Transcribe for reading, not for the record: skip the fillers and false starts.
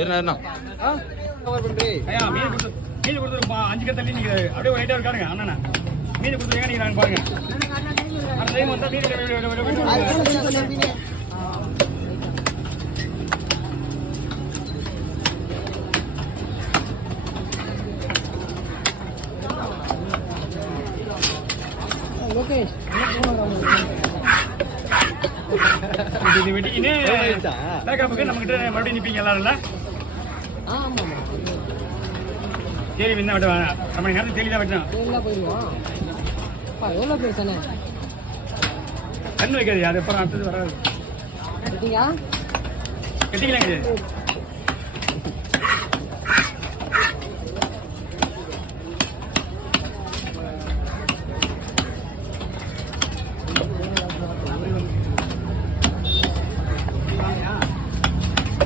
ஏறினா மீன் கொடுத்து 5 கை தள்ளி நீங்க அப்படியே ரைட்டா இருக்காருங்க அண்ணா மீன் கொடுத்து நீங்க பாருங்க அந்த டைம் வந்தா மீன் இது வெட்டிக்கின்னு நம்ம கிட்ட மறுபடியும் நிப்பீங்க எல்லாரும் சரி என்ன விட்டு நம்ம மணி நேரத்துக்கு தெளிதான் வெட்டணும் எவ்வளோ பேர் தானே கண்ணு வைக்காது அது அப்புறம் அடுத்தது வராது கட்டிங்களா கட்டிக்கலாம் கிடையாது